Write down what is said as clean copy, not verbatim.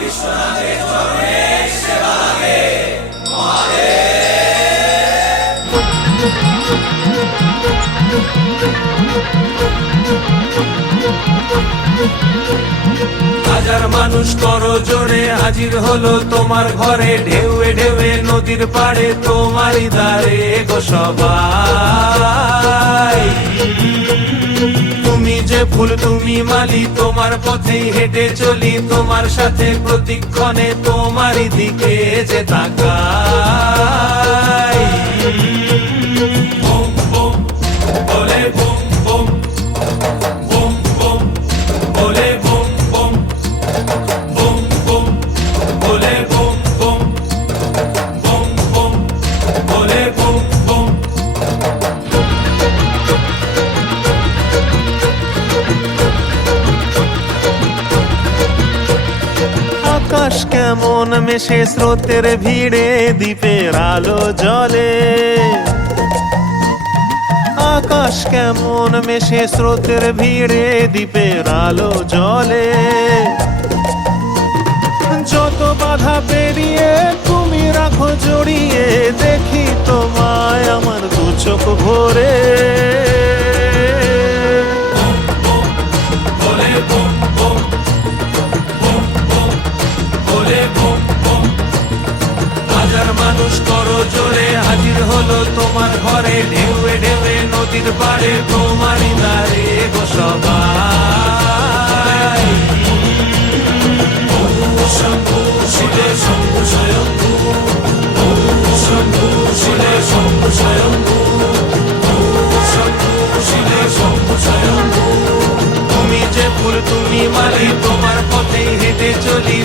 বিশ্বনাথের চরণে সেবা লাগে মহাদেব। হাজার মানুষ করো জোরে হাজির হলো তোমার ঘরে, ঢেউয়ে ঢেউয়ে নদীর পাড়ে তোমারই দ্বারে গো সবাই। তুমি যে ফুল তুমি মালি, তোমার পথেই হেঁটে চলি, তোমার সাথে প্রতিক্ষণে তোমারই দিকে যে তাকাই। বুম বুম বলে বুম বুম, বুম বুম বলে বুম বুম, বুম বুম বলে বুম বুম, বুম বুম বলে বুম বুম। আকাশ কেমন মেশে স্রোতের ভিড়ে, দ্বীপের আলো জ্বলে। আকাশ কেমন মেশে স্রোতের ভিড়ে, দ্বীপের আলো জ্বলে। যত বাধা পেরিয়ে তুমি রাখো জড়িয়ে, দেখি তোমায় আমার দু চোখ ভরে। হাজার মানুষ করো জোরে হাজির হলো তোমার ঘরে, ঢেউয়ে ঢেউয়ে নদীর পাড়ে তোমারই দ্বারে গো সবাই। শম্ভু শিবে শম্ভু স্বয়ম্ভু, শম্ভু শিবে শম্ভু স্বয়ম্ভু, শম্ভু শিবে শম্ভু স্বয়ম্ভু। তুমি যে ফুল তুমি মালি, তোমার পথেই হেঁটে চলি।